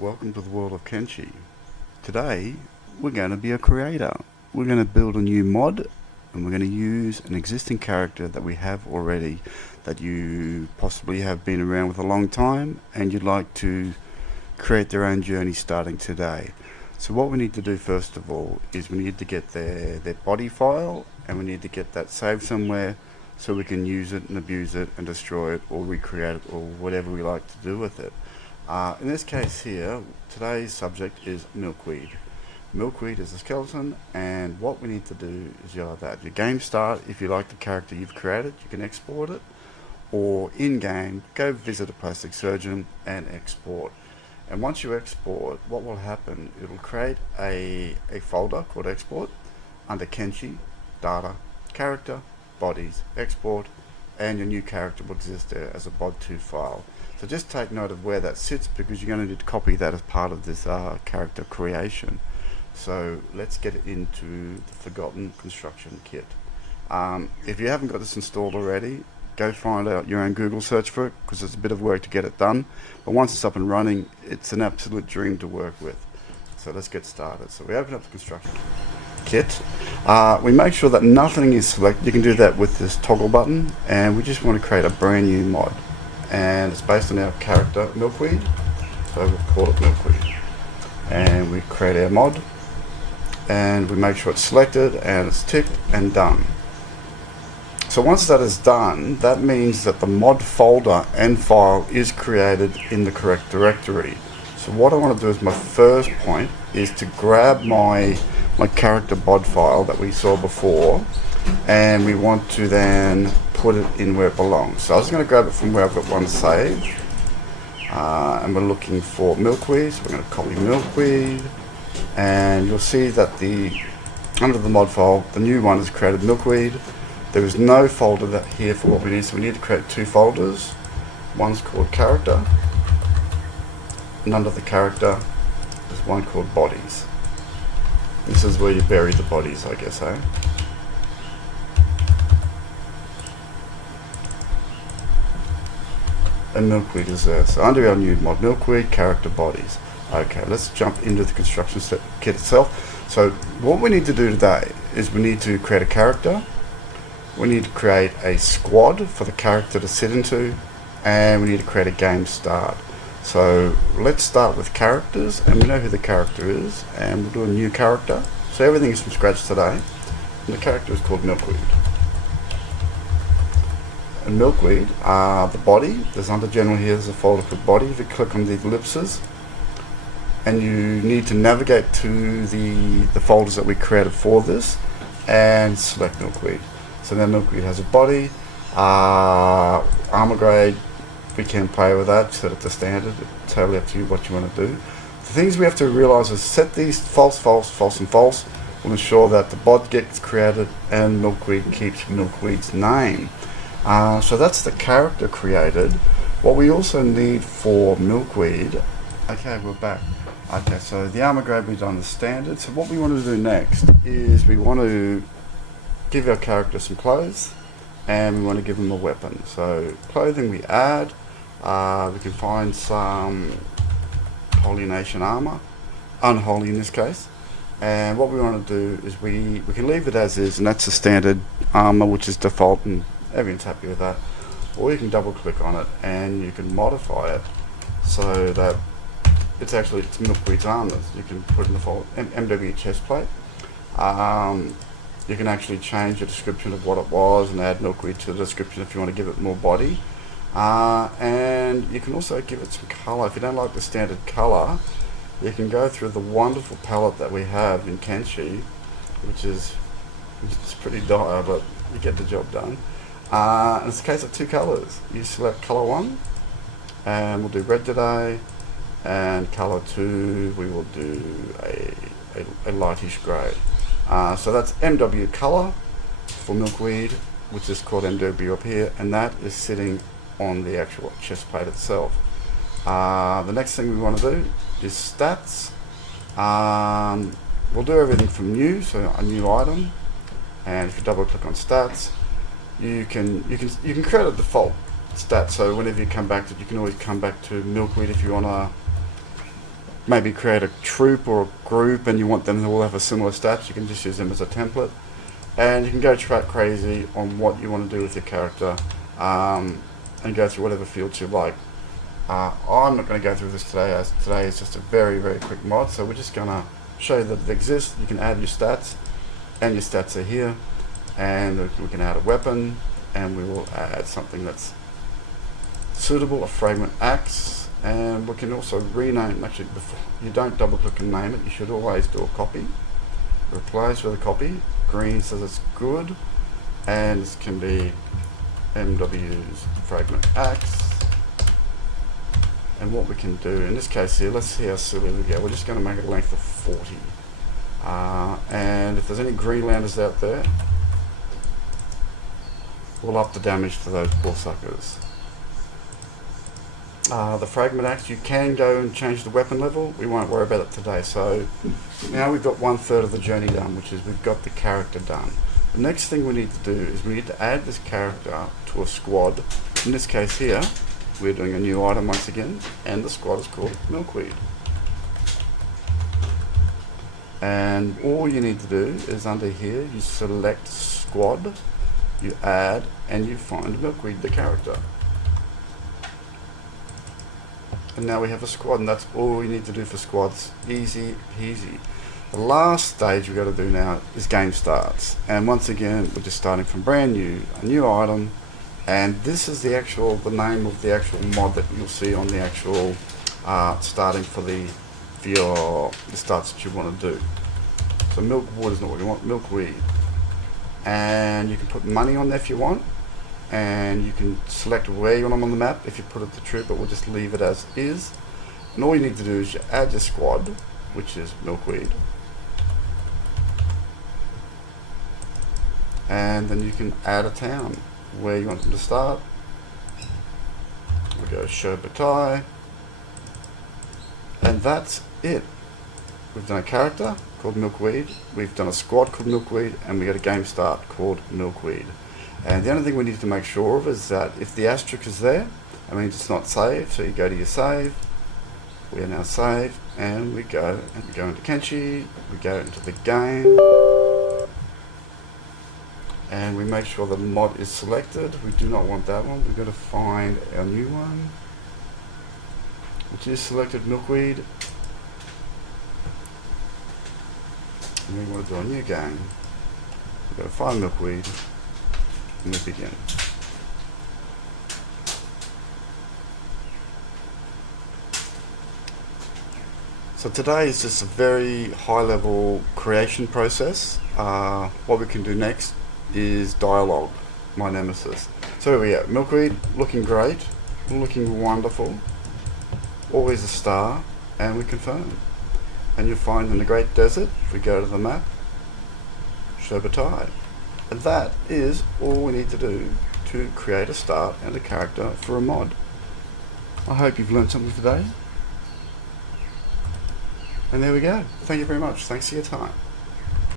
Welcome to the world of Kenshi. Today we're going to be a creator. We're going to build a new mod and we're going to use an existing character that we have already, that you possibly have been around with a long time and you'd like to create their own journey starting today. So what we need to do first of all is we need to get their body file, and we need to get that saved somewhere so we can use it and abuse it and destroy it or recreate it or whatever we like to do with it. In this case here, today's subject is milkweed. Milkweed is a skeleton, and what we need to do is that your game start, if you like the character you've created, you can export it, or in game, go visit a plastic surgeon and export. And once you export, what will happen, it'll create a folder called export under Kenshi, data, character, bodies, export, and your new character will exist there as a bod2 file. So just take note of where that sits, because you're going to need to copy that as part of this character creation. So let's get into the Forgotten Construction Kit. If you haven't got this installed already, go find out your own Google search for it, because it's a bit of work to get it done. But once it's up and running, it's an absolute dream to work with. So let's get started. So we open up the construction kit. We make sure that nothing is selected. You can do that with this toggle button, and we just want to create a brand new mod. And it's based on our character milkweed, so we'll call it milkweed. And we create our mod, and we make sure it's selected and it's ticked and done. So once that is done, that means that the mod folder and file is created in the correct directory. So what I want to do as my first point is to grab my character bod file that we saw before, and we want to then put it in where it belongs. So I was going to grab it from where I've got one saved, and we're looking for milkweed, so we're going to copy milkweed, and you'll see that under the mod file, the new one is created milkweed. There is no folder here for what we need, so we need to create two folders. One's called character, and under the character there's one called bodies. This is where you bury the bodies, I guess, eh? And milkweed is there. So under our new mod, milkweed, character, bodies. Okay, let's jump into the construction kit itself. So what we need to do today is we need to create a character, we need to create a squad for the character to sit into, and we need to create a game start. So let's start with characters, and we know who the character is, and we'll do a new character. So everything is from scratch today, and the character is called milkweed. And milkweed, the body, there's under general here, there's a folder called body. If you click on the ellipses, and you need to navigate to the folders that we created for this, and select milkweed. So then milkweed has a body, armor grade, we can play with that, set it to standard, it's totally up to you what you want to do. The things we have to realize is set these false, false, false and false. We'll ensure that the bod gets created and milkweed keeps milkweed's name. So that's the character created. What we also need for milkweed, okay, we're back. Okay, so the armor grade we've done the standard. So what we want to do next is we want to give our character some clothes, and we want to give them a weapon. So clothing we add, we can find some Holy Nation armor, unholy in this case. And what we want to do is we can leave it as is, and that's the standard armor, which is default, and everyone's happy with that. Or you can double click on it and you can modify it so that it's milkweed's armor. You can put in the folder MW chest plate. You can actually change the description of what it was and add milkweed to the description if you want to give it more body. And you can also give it some color. If you don't like the standard color, you can go through the wonderful palette that we have in Kenshi, which is pretty dire, but you get the job done. And it's a case of two colors. You select color 1, and we'll do red today, and color 2 we will do a lightish grey. So that's MW color for milkweed, which is called MW up here, and that is sitting on the actual chest plate itself. The next thing we want to do is stats. We'll do everything from new, so a new item, and if you double click on stats, you can create a default stat, so whenever you come back to it, you can always come back to milkweed if you want to maybe create a troop or a group and you want them to all have a similar stats, you can just use them as a template. And you can go crazy on what you want to do with your character, and go through whatever fields you like. I'm not going to go through this today, as today is just a very quick mod, so we're just going to show you that it exists. You can add your stats, and your stats are here, and we can add a weapon, and we will add something that's suitable, a fragment axe, and we can also rename. Actually, before you don't double click and name it, you should always do a copy. Replace with a copy. Green says it's good, and this can be MW's fragment axe. And what we can do in this case here, let's see how silly we go. We're just going to make a length of 40. And if there's any Greenlanders out there, we'll up the damage to those poor suckers. The fragment axe, you can go and change the weapon level. We won't worry about it today. So now we've got 1/3 of the journey done, which is we've got the character done. The next thing we need to do is we need to add this character to a squad. In this case here, we're doing a new item once again, and the squad is called Milkweed. And all you need to do is under here, you select squad, you add, and you find Milkweed, the character. And now we have a squad, and that's all we need to do for squads. Easy peasy. The last stage we've got to do now is game starts. And once again, we're just starting from brand new, a new item. And this is the name of the actual mod that you'll see on the actual starting for the starts that you want to do. So milkwood is not what you want, milkweed. And you can put money on there if you want, and you can select where you want them on the map. If you put it to troop, but we'll just leave it as is. And all you need to do is you add your squad, which is milkweed, and then you can add a town where you want them to start. We'll go Sherbatai, and that's it. We've done a character called Milkweed, we've done a squad called Milkweed, and we got a game start called Milkweed. And the only thing we need to make sure of is that if the asterisk is there, I mean it's not saved, so you go to your save, we are now saved, and we go into Kenshi, we go into the game, and we make sure the mod is selected. We do not want that one. We've got to find our new one, which is selected Milkweed. And we want to do a new game. We've got to find Milkweed, and we begin. So today is just a very high level creation process. What we can do next is dialogue, my nemesis. So here we go, Milkweed, looking great, looking wonderful, always a star, and we confirm. And you'll find in the Great Desert, if we go to the map, Sherbatai. And that is all we need to do to create a start and a character for a mod. I hope you've learned something today. And there we go. Thank you very much. Thanks for your time.